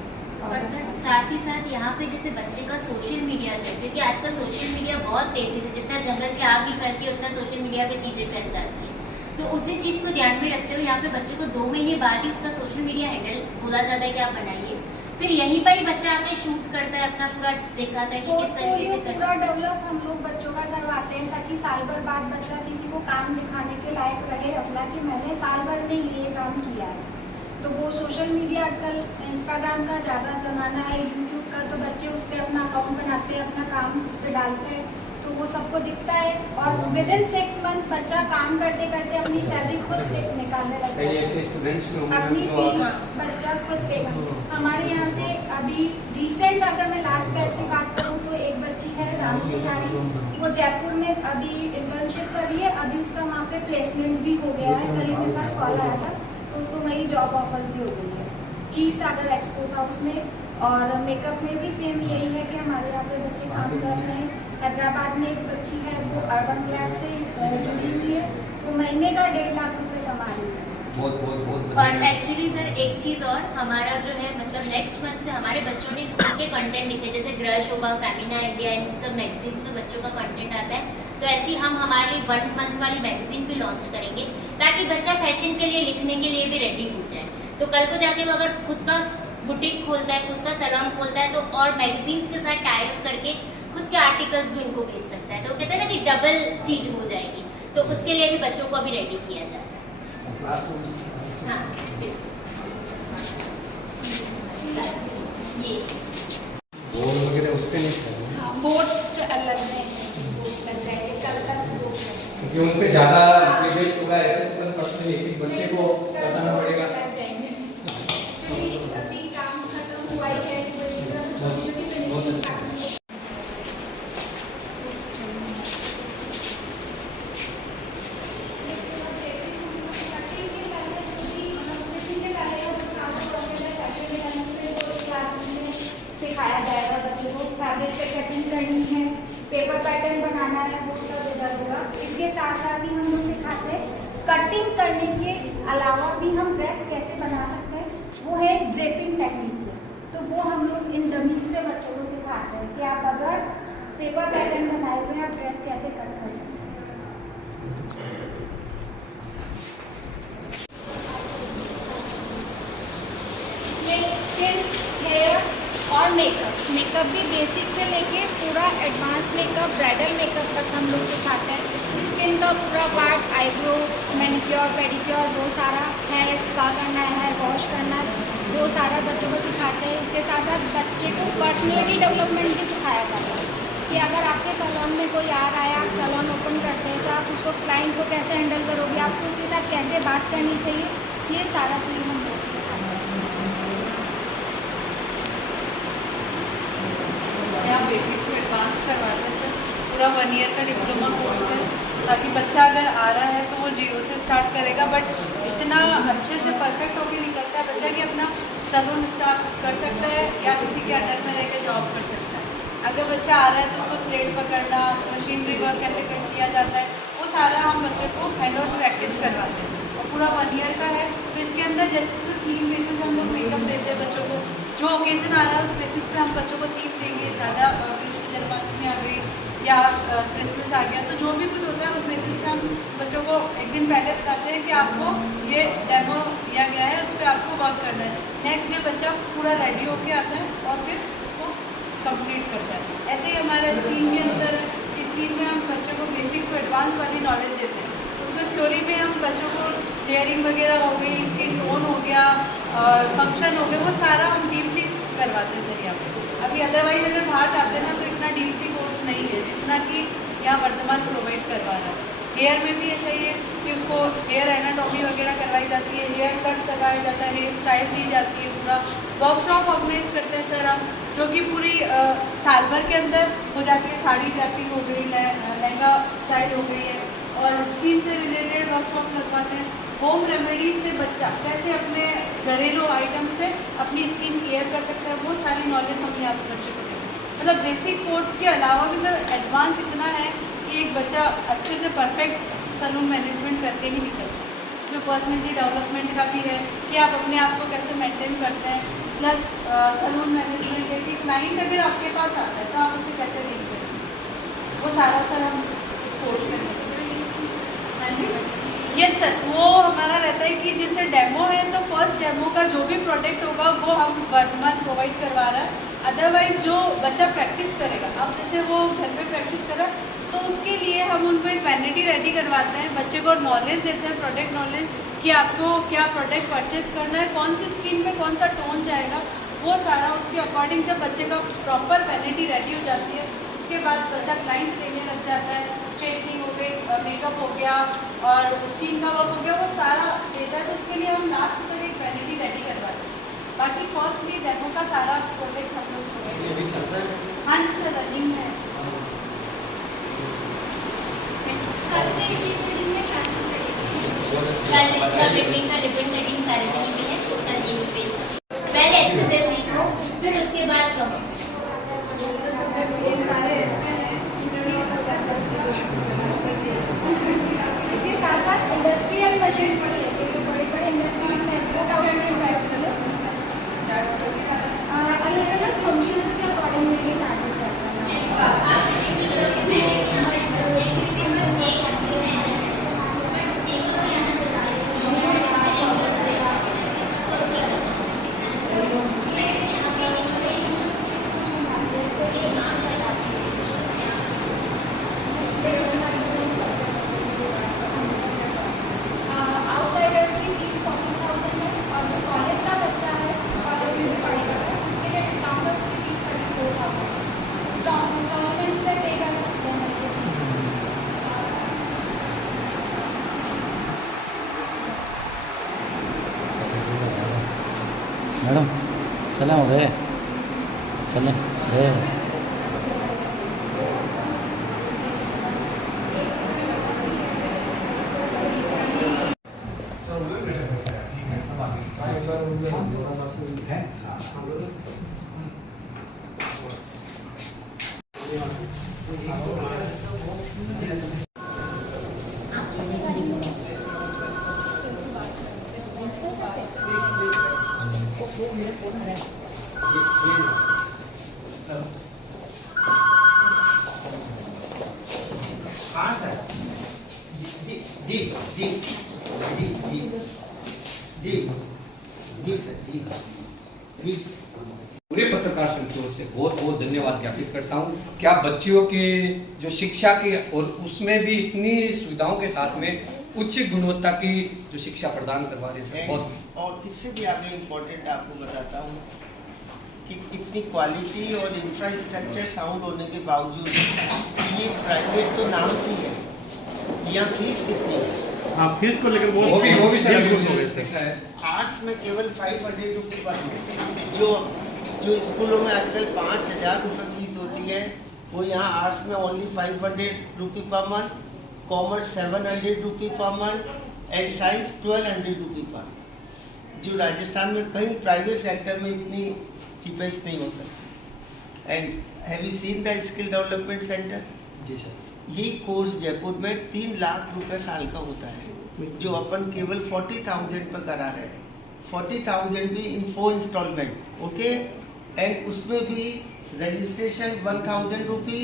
और सर साथ ही साथ यहाँ पे जैसे बच्चे का सोशल मीडिया जो है, क्योंकि आजकल सोशल मीडिया बहुत तेज़ी से, जितना जंगल की आग नहीं फैलती उतना सोशल मीडिया पे चीज़ें फैल जाती है। तो उसी चीज़ को ध्यान में रखते हुए यहाँ पे बच्चे को 2 महीने बाद ही उसका सोशल मीडिया हैंडल बोला जाता है कि आप बनाइए, फिर यहीं पर ही बच्चा आके शूट करता है, अपना पूरा दिखाता है कि किस तरीके से पूरा डेवलप हम लोग बच्चों का करवाते हैं, ताकि साल भर बाद बच्चा किसी को काम दिखाने के लायक रहे अपना, कि मैंने साल भर में ये काम किया है। तो वो सोशल मीडिया आजकल इंस्टाग्राम का ज़्यादा ज़माना है, यूट्यूब का, तो बच्चे उस पर अपना अकाउंट बनाते हैं, अपना काम उस पर डालते हैं, तो वो सबको दिखता है। और विदिन 6 मंथ बच्चा काम करते करते अपनी सैलरी खुद निकालने लगता है, ऐसे स्टूडेंट्स अपनी फीस बच्चा खुद पेगा। हमारे यहाँ से अभी रिसेंट अगर मैं लास्ट बैच की बात करूँ तो एक बच्ची है राम कोठारी, वो जयपुर में अभी इंटर्नशिप कर रही है, अभी उसका वहाँ पे प्लेसमेंट भी हो गया है। कल ही मेरे पास कॉल आया था, तो उसको वही जॉब ऑफर भी हो गई है चीफ सागर एक्सपोर्ट हाउस में। और मेकअप में भी सेम यही है कि हमारे यहाँ पे बच्चे काम कर रहे हैं। हैदराबाद में एक बच्ची है, वो अर्बन क्लैब से जुड़ी हुई है, वो महीने का 1.5 लाख रुपए कमा रही है। बहुत और एक्चुअली सर एक चीज़ और, हमारा जो है मतलब नेक्स्ट मंथ से हमारे बच्चों ने खुद के कंटेंट लिखे, जैसे गृह शोभा, फेमिना इंडिया, इन सब मैगजीन्स में बच्चों का कंटेंट आता है। तो ऐसी हम हमारी 1 मंथ वाली मैगजीन भी लॉन्च करेंगे, ताकि बच्चा फैशन के लिए, लिखने के लिए भी रेडी हो जाए। तो कल को जाके वो अगर खुद का बुटीक खोलता है, खुद का सैलून खोलता है, तो और मैगजीन्स के साथ टाई अप करके खुद के आर्टिकल्स भी उनको भेज सकता है। तो कहते हैं ना कि डबल चीज़ हो जाएगी, तो उसके लिए भी बच्चों को अभी रेडी किया जाए। हाँ, ये बोर्ड वगैरह उस पर नहीं करना, हाँ, बोर्ड्स अलग है, बोर्ड्स लग जाएंगे कल तक बोर्ड्स, क्योंकि उन पे ज़्यादा रिक्वेस्ट होगा, ऐसे तो पर्सनली एक बच्चे को बताना पड़ेगा। लग जाएंगे। क्योंकि अभी काम खत्म हुआ ही है, सिखाया जाएगा बच्चों को। फैब्रिक पे कटिंग करनी है, पेपर पैटर्न बनाना है, वो सब इधर होगा। इसके साथ साथ ही हम लोग सिखाते हैं कटिंग करने के अलावा भी हम ड्रेस कैसे बना सकते हैं, वो है ड्रेपिंग टेक्निक से। तो वो हम लोग इन डमीज पे बच्चों को सिखाते हैं कि आप अगर पेपर पैटर्न बनाए हुए आप ड्रेस कैसे कट कर सकते हैं। सिर्फ और मेकअप भी बेसिक से लेके पूरा एडवांस मेकअप, ब्राइडल मेकअप तक हम लोग सिखाते हैं। स्किन का पूरा पार्ट, आईब्रो, मैनिक्योर, पेडिक्योर, वो सारा, हेयर स्पा करना है, हेयर वॉश करना है, वो सारा बच्चों को सिखाते हैं। इसके साथ साथ बच्चे को पर्सनली डेवलपमेंट भी सिखाया जाता है कि अगर आपके सैलून में कोई आ रहा है, आप सैलून ओपन करते हैं, तो आप उसको, क्लाइंट को कैसे हैंडल करोगे, आपको उसके साथ कैसे बात करनी चाहिए, ये सारा चीज़ हम लोग सिखाते हैं। यहाँ बेसिक टू एडवांस करवाते हैं सर। पूरा 1 ईयर का डिप्लोमा कोर्स है, ताकि बच्चा अगर आ रहा है तो वो 0 से स्टार्ट करेगा, बट इतना अच्छे से परफेक्ट होके निकलता है बच्चा कि अपना सैलून स्टार्ट कर सकता है या किसी के अंडर में रहकर जॉब कर सकता है। अगर बच्चा आ रहा है तो उसको थ्रेड पकड़ना, मशीनरी वर्क कैसे किया जाता है, वो सारा हम बच्चे को हैंड ऑन प्रैक्टिस करवाते हैं। और पूरा 1 ईयर का है, तो इसके अंदर जैसे थीम बेसिस हम लोग मेकअप देते हैं बच्चों को। जो ओकेजन आ रहा है उस बेसिस पे हम बच्चों को थीम देंगे। राधा कृष्ण जन्माष्टमी आ गई या क्रिसमस आ गया, तो जो भी कुछ होता है उस बेसिस पे हम बच्चों को एक दिन पहले बताते हैं कि आपको ये डेमो दिया गया है, उस पर आपको वर्क करना है। नेक्स्ट ये बच्चा पूरा रेडी होके आता है और फिर उसको कंप्लीट करता है। ऐसे ही हमारे स्कीम के अंदर, स्कीम में हम बच्चों को बेसिक टू एडवांस वाली नॉलेज देते हैं। उसमें थ्योरी में हम बच्चों को लेयरिंग वगैरह हो गई, स्किन टोन हो गया और फंक्शन हो गया, वो सारा हम डीपली करवाते हैं सर यहाँ पे। अभी अदरवाइज अगर बाहर जाते हैं ना तो इतना डीपली कोर्स नहीं है जितना कि यहाँ वर्तमान प्रोवाइड करवा रहा है। हेयर में भी ऐसा ही है कि उसको हेयर एनाटॉमी वगैरह करवाई जाती है, हेयर कट करवाया जाता है, हेयर स्टाइल दी जाती है। पूरा वर्कशॉप ऑर्गेनाइज करते हैं सर हम, जो कि पूरी साल भर के अंदर हो जाती है। साड़ी ड्रैपिंग हो गई, लहंगा स्टाइल हो गई है, और स्किन से रिलेटेड वर्कशॉप लगवाते हैं। होम रेमेडीज से बच्चा कैसे अपने घरेलू आइटम से अपनी स्किन केयर कर सकता है, वो सारी नॉलेज हम यहाँ पे बच्चे को देते हैं। मतलब बेसिक कोर्स के अलावा भी सर एडवांस इतना है कि एक बच्चा अच्छे से परफेक्ट सैलून मैनेजमेंट करके ही निकलता है। इसमें पर्सनैलिटी डेवलपमेंट का भी है कि आप अपने आप को कैसे मेंटेन करते हैं, प्लस सैलून मैनेजमेंट है कि क्लाइंट अगर आपके पास आता है तो आप उससे कैसे डील करें, वो सारा सर हम इस कोर्स में देते हैं। यस सर, वो हमारा रहता है कि जैसे डेमो है तो फर्स्ट डेमो का जो भी प्रोडक्ट होगा वो हम वर्तमान प्रोवाइड करवा रहा है। अदरवाइज जो बच्चा प्रैक्टिस करेगा, अब जैसे वो घर पे प्रैक्टिस करा तो उसके लिए हम उनको एक वैनिटी रेडी करवाते हैं, बच्चे को नॉलेज देते हैं, प्रोडक्ट नॉलेज कि आपको क्या प्रोडक्ट परचेस करना है, कौन सी स्किन में कौन सा टोन जाएगा, वो सारा उसके अकॉर्डिंग जब बच्चे का प्रॉपर वैनिटी रेडी हो जाती है उसके बाद बच्चा क्लाइंट लेने लग जाता है। स्ट्रेटनिंग हो गई, मेकअप हो गया और स्किन का वर्क हो गया, वो सारा देता है। तो उसके लिए हम लास्ट तक एक वैनिटी रेडी करवाते हैं। बाकी फर्स्टली डेमो का सारा प्रोडक्ट हम लोग प्रोवाइड करते हैं। हाँ जी सर, रनिंग में है। कल से इसी फील्ड में क्लासेस लगेंगी। कल इसका रिबन का रिबन कटिंग सेरेमनी भी है, तो कल यहीं पे पहले अच्छे से सीखो, फिर उसके बाद करो। इसके साथ साथ इंडस्ट्रियल मशीन्स भी है, जो बड़े बड़े इंडस्ट्रीज में एक्सपोर्ट हाउस में अलग अलग फंक्शंस के अकॉर्डिंग इसके चार्जेस आउटसाइडर्स की फीस 40,000 है, और जो कॉलेज का बच्चा है, कॉलेज में पढ़ेगा, उसके लिए डिस्काउंट है, उसकी फीस 34,000 है। इंस्टॉलमेंट्स पे पे कर सकते हैं बच्चे फीस। मैडम चला हो गए, चलें गए। हाँ सर, जी जी जी जी जी जी जी सर, जी जी। पूरे पत्रकार संघ की ओर से बहुत बहुत धन्यवाद ज्ञापित करता हूँ कि आप बच्चियों के जो शिक्षा की और उसमें भी इतनी सुविधाओं के साथ में उच्च गुणवत्ता की जो शिक्षा प्रदान करवा रहे हैं बहुत। और इससे भी आगे इम्पोर्टेंट आपको बताता हूँ कि इतनी क्वालिटी और इंफ्रास्ट्रक्चर साउंड होने के बावजूद ये प्राइवेट तो नाम की है, यहाँ फीस कितनी है? हाँ, फीस को लेकर वो भी सर आर्ट्स में केवल 500 रुपये पर मंथ, जो स्कूलों में आजकल 5,000 रुपये फीस होती है, वो यहाँ आर्ट्स में ओनली 500 रुपये पर मंथ, कॉमर्स 700 रुपये पर मंथ एंड साइंस 1200 रुपये पर मंथ, जो राजस्थान में कहीं प्राइवेट सेक्टर में इतनी चीपेस्ट नहीं हो सकती। And have you seen the skill development centre? जी सर। ये कोर्स जयपुर में 3 लाख रुपए साल का होता है, जो अपन केवल 40,000 पर करा रहे हैं, 40,000 भी इन 4 इंस्टॉलमेंट, ओके। एंड उसमें भी registration 1,000 rupee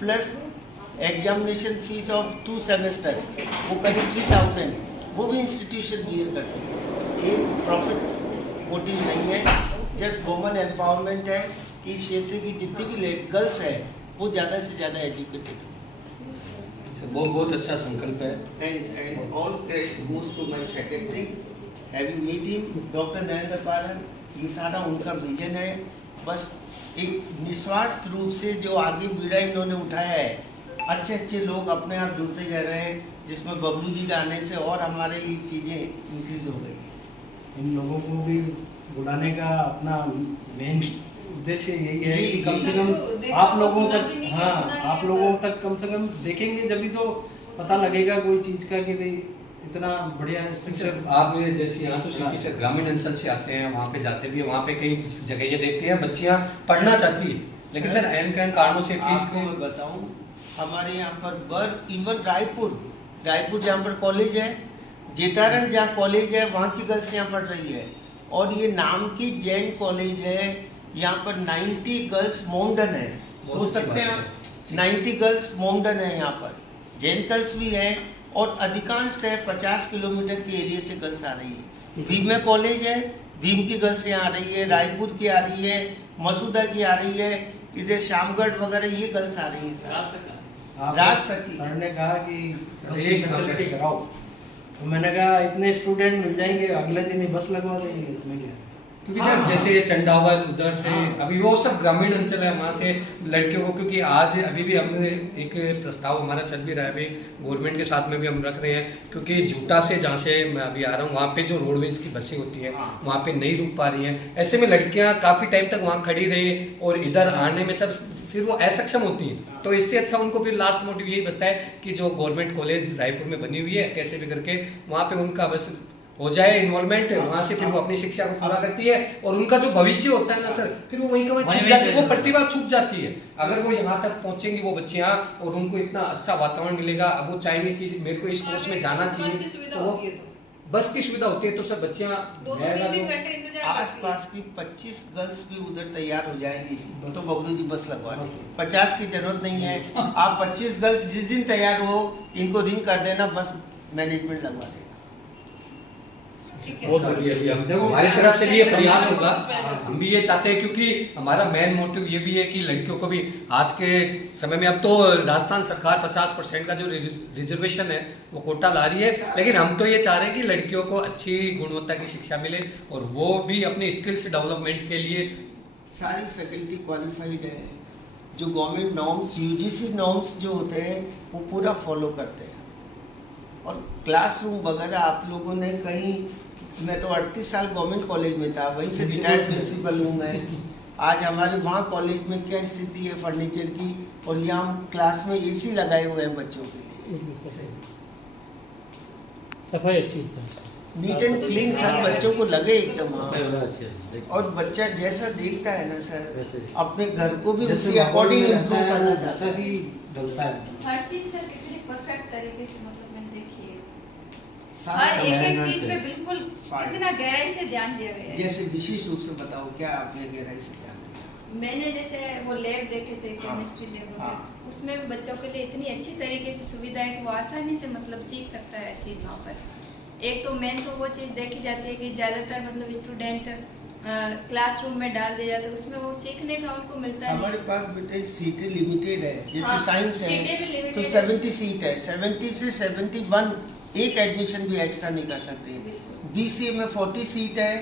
plus examination fees of 2 semester, वो करीब 3,000, वो भी इंस्टीट्यूशन क्लियर करते हैं। ये प्रॉफिट मोटिव नहीं है, जस्ट वुमन एम्पावरमेंट है कि क्षेत्र की जितनी भी गर्ल्स है वो ज़्यादा से ज़्यादा एजुकेटेड हो। बहुत बहुत अच्छा संकल्प है। And all credit goes to my secretary. Have you meet him, Dr. Narendra पारन? ये सारा उनका विजन है। बस एक निस्वार्थ रूप से जो आगे बीड़ा इन्होंने उठाया है, अच्छे अच्छे लोग अपने आप जुड़ते जा रहे हैं, जिसमें बबलू जी के आने से और हमारे ये चीज़ें इंक्रीज हो गई हैं। इन लोगों को भी बुलाने का अपना मेन उद्देश्य यही है कि कम से कम आप लोगों तक, हाँ, आप लोगों तक कम से कम देखेंगे, जब भी तो पता लगेगा कोई चीज़ का कि भाई इतना बढ़िया है। सर आप जैसे यहाँ तो सिटी से ग्रामीण अंचल से आते हैं, वहाँ पे जाते भी हैं, वहाँ पे कई जगह ये देखते हैं बच्चियाँ पढ़ना चाहती है, लेकिन सर एन कैन कारणों से फीस को मैं बताऊँ, हमारे यहाँ पर इवन रायपुर जहाँ पर कॉलेज है, जेतारण जहाँ कॉलेज है, वहाँ की गर्ल्स यहाँ पढ़ रही है। और ये नाम की जैन कॉलेज है, यहाँ पर 90 गर्ल्स मोमडन है, सोच सकते हैं 90 गर्ल्स मोमडन है, यहाँ पर जैन गर्ल्स भी है और अधिकांश 50 किलोमीटर के एरिया से गर्ल्स आ रही है। भीम में कॉलेज है, भीम की गर्ल्स यहाँ आ रही है, रायपुर की आ रही है, मसूदा की आ रही है, इधर शामगढ़ वगैरह ये गर्ल्स आ रही है। राष्ट्रपति सर ने कहा कि फैसिलिटी कराओ, तो मैंने कहा इतने स्टूडेंट मिल जाएंगे, अगले दिन ही बस लगवा देंगे, इसमें क्या है। क्योंकि सर जैसे ये चंडावल उधर से अभी वो सब ग्रामीण अंचल है, वहाँ से लड़कियों को, क्योंकि आज अभी भी हमने एक प्रस्ताव हमारा चल भी रहा है, अभी गवर्नमेंट के साथ में भी हम रख रहे हैं, क्योंकि झूठा से जहाँ से मैं अभी आ रहा हूँ, वहाँ पे जो रोडवेज की बसें होती है वहाँ पे नहीं रुक पा रही हैं, ऐसे में लड़कियाँ काफ़ी टाइम तक वहाँ खड़ी रही और इधर आने में सब फिर वो असक्षम होती हैं। तो इससे अच्छा उनको फिर लास्ट मोटिव यही बचता है कि जो गवर्नमेंट कॉलेज रायपुर में बनी हुई है, कैसे भी करके वहाँ पे उनका बस हो जाए इन्वॉल्वमेंट, वहाँ से फिर वो अपनी शिक्षा को पूरा करती है और उनका जो भविष्य होता है ना सर, फिर वो वहीं का वहीं छूट जाती है, वो प्रतिभा छूट जाती है। अगर वो यहाँ तक पहुँचेंगी वो बच्चियाँ और उनको इतना अच्छा वातावरण मिलेगा, अब वो चाहेंगे कि मेरे को इस कोर्स में जाना चाहिए, तो बस की सुविधा होती है, तो सर बच्चियाँ आस पास की 25 गर्ल्स भी उधर तैयार हो जाएंगी तो बबलू जी बस लगवा देंगे, 50 की जरूरत नहीं है। आप 25 गर्ल्स जिस दिन तैयार हो इनको रिंग कर देना, बस मैनेजमेंट लगवा देगा। बहुत बढ़िया, हमारी तरफ से भी ये प्रयास होगा, हम भी ये चाहते हैं, क्योंकि हमारा मेन मोटिव ये भी है कि लड़कियों को भी आज के समय में, अब तो राजस्थान सरकार 50% का जो रिजर्वेशन है वो कोटा ला रही है, लेकिन हम तो ये चाह रहे हैं कि लड़कियों को अच्छी गुणवत्ता की शिक्षा मिले और वो भी अपने स्किल्स डेवलपमेंट के लिए। सारी फैकल्टी क्वालिफाइड है, जो गवर्नमेंट नॉर्म्स UGC नॉर्म्स जो होते हैं वो पूरा फॉलो करते हैं। और क्लासरूम वगैरह आप लोगों ने कहीं, मैं तो 38 साल गवर्नमेंट कॉलेज में था, वहीं से रिटायर्ड प्रिंसिपल हूँ मैं। आज हमारे वहाँ कॉलेज में क्या स्थिति है फर्नीचर की, और यहाँ हम क्लास में AC लगाए हुए हैं बच्चों के लिए, सफाई अच्छी, नीट एंड क्लीन, सब बच्चों को लगे एकदम। और बच्चा जैसा देखता है ना सर, अपने घर को भी उसी अकॉर्डिंग इम्प्रूव करना चाहता है। हर चीज सर कितनी परफेक्ट तरीके से, मतलब मैंने देखी है, हर एक चीज पे बिल्कुल कितना गहराई से ध्यान दिया गया है। जैसे विशेष रूप से बताओ क्या आपने गहराई से ध्यान दिया? मैंने जैसे वो लैब देखे थे, केमिस्ट्री लैब, उसमें भी बच्चों के लिए इतनी अच्छी तरीके से सुविधा है कि वो आसानी से मतलब सीख सकता है चीज़ वहाँ पर। एक तो मेन तो वो चीज़ देखी जाती है कि ज़्यादातर मतलब स्टूडेंट क्लासरूम में डाल दिया जाता है, उसमें वो सीखने का उनको मिलता है। हमारे पास बेटे सीटें लिमिटेड है, जैसे हाँ, साइंस सीटें भी है limited तो है। 70 सीट है, 70 से 71 एक एडमिशन भी एक्स्ट्रा नहीं कर सकते। BCA में 40 सीट है,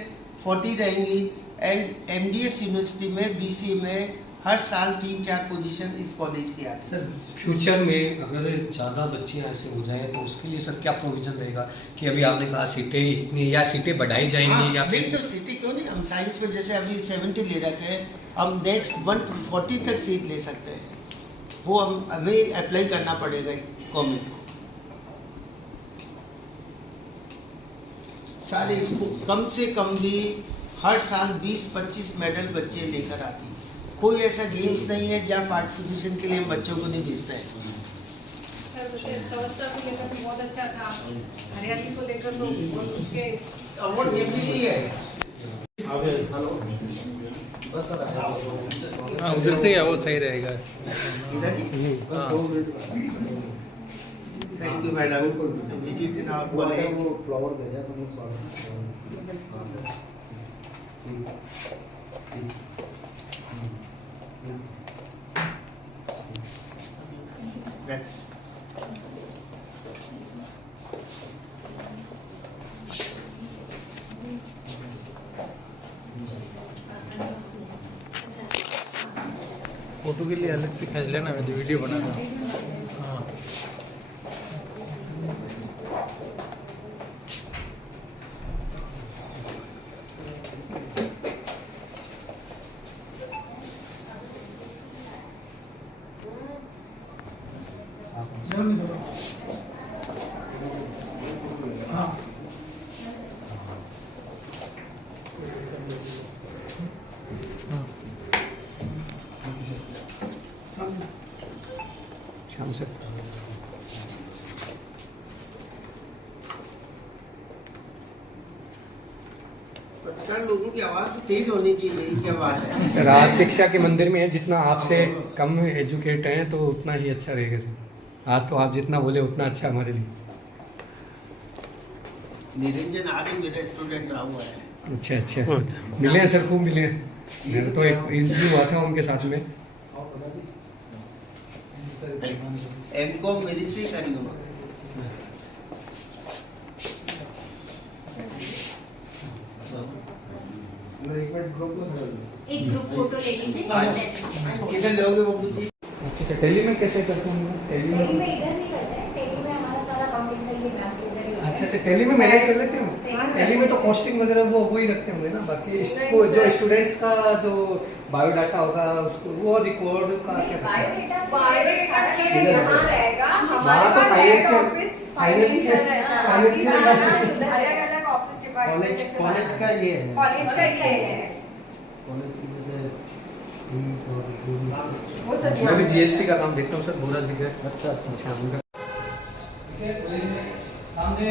40 रहेंगी। एंड MDS यूनिवर्सिटी में BCA में हर साल 3-4 पोजीशन इस कॉलेज की आती है। सर फ्यूचर में अगर ज़्यादा बच्चे ऐसे हो जाएं तो उसके लिए सर क्या प्रोविजन रहेगा कि अभी आपने कहा सीटें इतनी या सीटें बढ़ाई जाएंगी या नहीं तो सीटें क्यों नहीं, हम साइंस में जैसे अभी 70 ले रखे हैं, हम नेक्स्ट 140 तक सीट ले सकते हैं। वो हमें अप्लाई करना पड़ेगा गवर्नमेंट को। सारे स्कूल कम से कम भी हर साल 20-25 मेडल बच्चे लेकर आती है। कोई ऐसा गेम्स नहीं है जहाँ पार्टिसिपेशन के लिए बच्चों को नहीं भेजते हैं। सर वैसे स्वच्छता को लेकर तो बहुत अच्छा था, हरियाली को लेकर तो बहुत उसके अवार्ड देती भी है। हाँ उधर से वो सही रहेगा। Thank you madam, visit in our college. Flower दे दिया फोटो के लिए अलग से खींच लेना, मैं तो वीडियो बना रहा हूँ। हाँ शाम से आजकल लोगों की आवाज़ तो तेज होनी चाहिए, क्या बात है। सर आज शिक्षा के मंदिर में है, जितना आपसे कम एजुकेट हैं तो उतना ही अच्छा रहेगा सर। आज तो आप जितना बोले उतना अच्छा हमारे लिए। निरंजन आदि मेरा स्टूडेंट रहा हुआ है। अच्छा मिले हैं सर, खूब मिले हैं। मेरा तो एक इंटरव्यू हुआ था उनके साथ में। M.Com मेरी से करी हूँ। एक ग्रुप फोटो ले लीजिए। किधर लोगे बब्बू जी? अच्छा टेली में कैसे करते हैं? टेली में इधर नहीं करते हैं, टेली में हमारा सारा अकाउंटिंग का ये बैक इधर ही है। अच्छा टेली में मैनेज कर लेते हो? टेली में तो कॉस्टिंग वगैरह वो ही रखते होंगे ना, बाकी इसको जो स्टूडेंट्स का जो बायोडाटा होगा उसको वो रिकॉर्ड का क्या बायोडेटा से यहाँ रहेगा, हमारे तो फाइनेंशियल अलग-अलग ऑफिस डिपार्टमेंट कॉलेज का ये है। कॉलेज का ये है। कॉलेज की जैसे वो सब मैं भी जीएसटी का काम देखता हूँ सर, पूरा जिक्र। अच्छा सामने